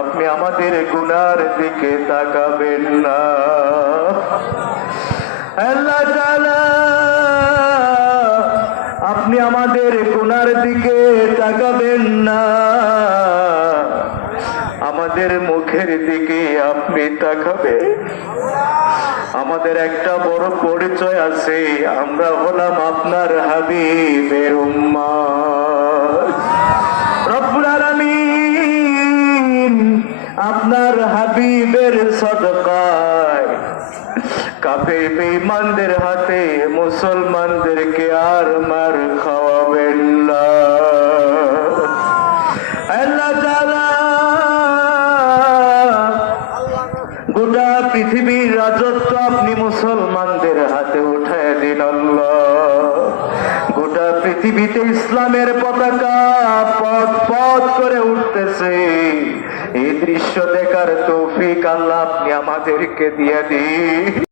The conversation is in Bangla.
আপনি আমাদের গুনার দিকে তাকাবেন না। আল্লাহ তাআলা আপনি আমাদের গুনার দিকে তাকাবেন না, আমাদের মুখের দিকে আপনি তাকাবেন। আমাদের একটা বড় পরিচয় আছে, আমরা হলাম আপনার হাবিবের উম্মত। রব্বুল আলামিন আপনার হাবিবের সদকায় কাফের বেঈমানদের হাতে মুসলমানদেরকে আর মার খাওয়াবেন না। আল্লাহ তাআলা গোটা পৃথিবীর রাজত্ব আপনি মুসলমানদের হাতে উঠায় দিন আল্লাহ। গোটা পৃথিবীতে ইসলামের পতাকা পথ পথ করে উঠতেছে, এই দৃশ্য দেখার তৌফিক আল্লাহ আপনি আমাদেরকে দিয়ে দিন।